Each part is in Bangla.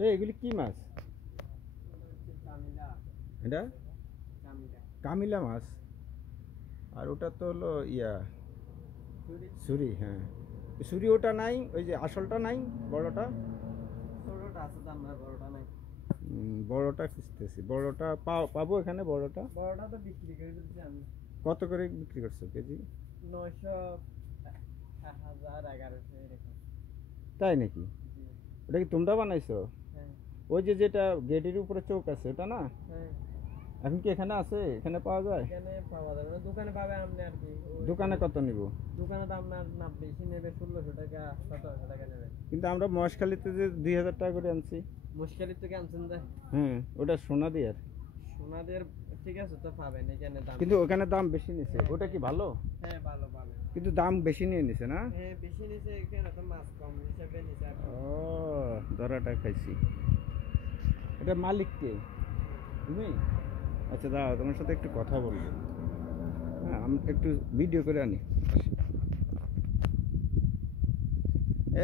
এগুলি কি মাছ? এটা কামিলা মাছ। আর ওটা তো হলো ইয়া ছুরি। হ্যাঁ, ছুরি ওটা নাই, ওই যে আসলটা নাই, বড়টা। বড়টা খুঁজতেছি, বড়টা পাবো এখানে? বড়টা তো বিক্রি করে দিচ্ছি আমি। কত করে বিক্রি করছো কেজি? 900, 1000, 1100 এরকম। তাই নাকি? ওটা কি তোমরা বানাইছো? হ্যাঁ ওই যে যেটা গেটের উপরে চোখ আছে ওটা না? হ্যাঁ, এখন কি এখানে আছে? এখানে পাওয়া যায়? এখানে পাওয়া যাবে না, দোকানে পাবে আপনি আর কি। দোকানে কত নিব? দোকানে তো আপনার না বেশি নেবে, 1600 টাকা 1700 টাকা নেবে। কিন্তু আমরা মহেশখালীতে যে 2000 টাকা করে আনছি। মুশকিলের থেকে আনছেন যে? হ্যাঁ, ওটা সোনা দিয়ে। সোনাদের ঠিক আছে তো পাবেন এখানে দাম। কিন্তু ওখানে দাম বেশি নিছে। ওটা কি ভালো? হ্যাঁ ভালো ভালো, কিন্তু দাম বেশি নিয়ে নিছে না? হ্যাঁ বেশি নিচে, এখানে তো মাছ কম হিসাবে নিচে। ও, ধরাটা খাইছি। এটা মালিক কে? তুমি? আচ্ছা দাও, তোমার সাথে একটু কথা বলবো। হ্যাঁ, আমি একটু ভিডিও করে আনি।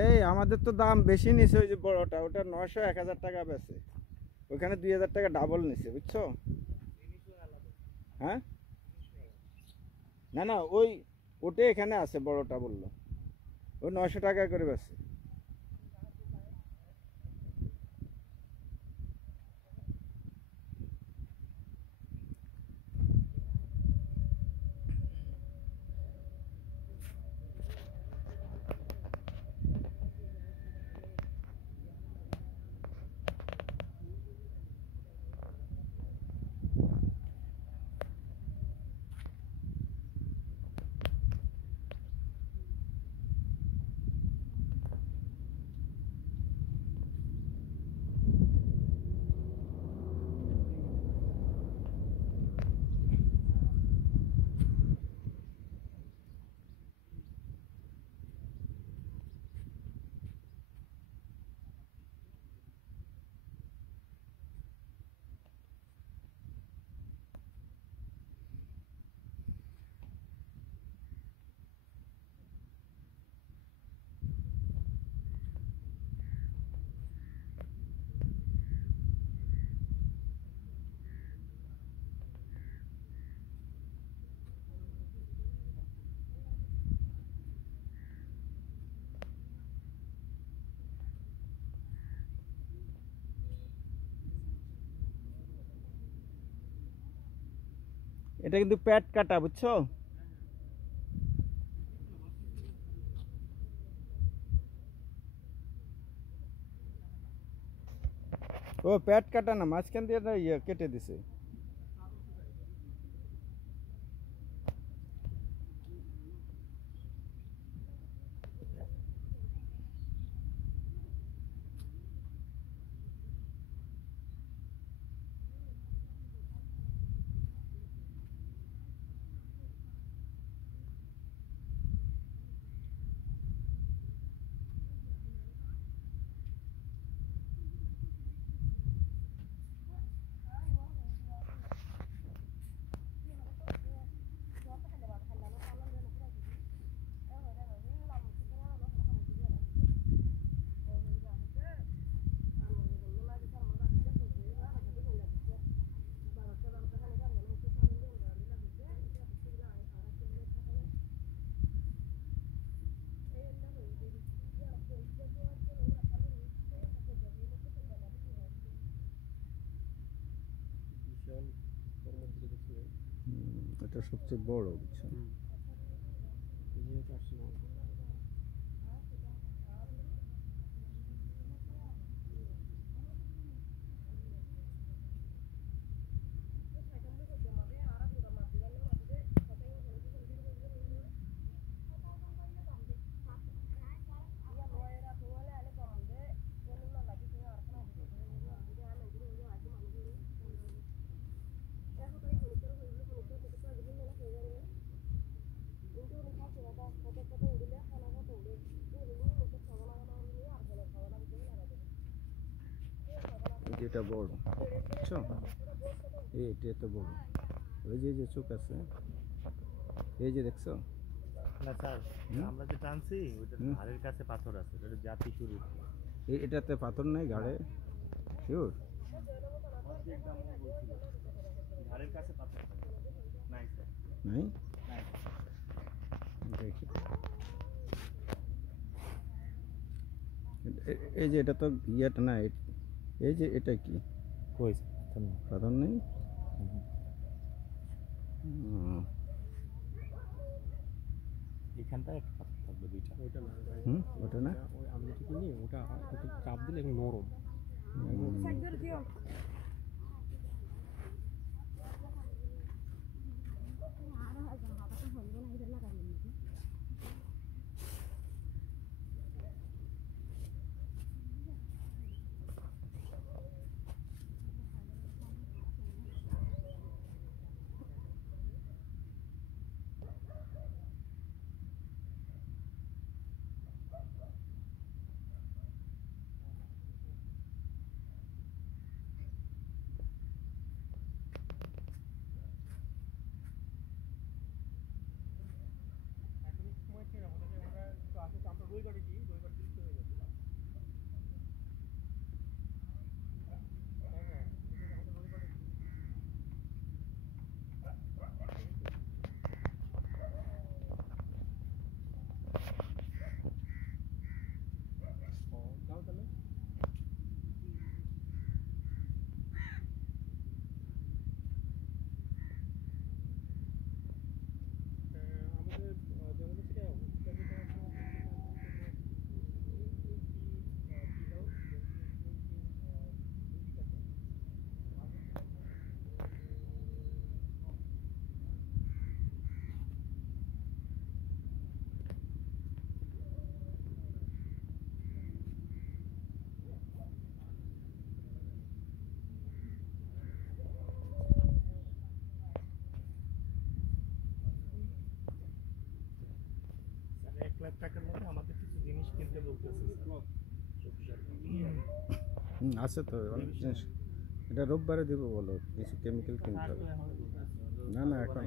এই আমাদের তো দাম বেশি নিছে, ওই যে বড়টা ওটা 900 1000 টাকা বেছে, ওখানে 2000 টাকা ডাবল নিছে, বুঝছো? হ্যাঁ, না না, ওটা এখানে আছে, বড়টা বললো ওই 900 টাকা করে বেছে। এটা কিন্তু প্যাট কাটা, বুঝছো? ও প্যাট কাটা না, মাঝখান দিয়ে একটা ইয়ে কেটে দিছে। বিশাল কর্মসূচি দেখছি ভাই। এটা সবচেয়ে বড়, বুঝছো? যেহেতু আসছে না। যেটা বড়, বুঝছো? এটা এত বড়। ওই যে চোখ আছে, এই যে দেখছো? না স্যার, আমরা যে টানছি ওইটার ধারের কাছে পাথর আছে, ওটা জাতি শুরু। এটাতে পাথর নাই ঘাড়ে? শিওর? অর্ধেক দাম বলছিল ঘাড়ের কাছে পাথর নাই স্যার নাই? নাই দেখি। এই যে এটা তো ইয়েটা না, এই যে এটা কি কই পাথর নেই? হুম, এখানটায় একটা পাথর থাকবে দুইটা ওইটা না ভাই, ওটা না? ওই আমি যেটা কিনি ওটা একটু চাপ দিলে একদম নরম। যাও তাহলে। আমাদের যেমন হচ্ছে স্যার 1 লাখ টাকার মধ্যে আমাদের কিছু জিনিস কিনতে বলতেছে স্যার আছে তো অনেক জিনিস। এটা রোববারে দিব বলো, কিছু কেমিক্যাল কিনতে হবে। না না এখন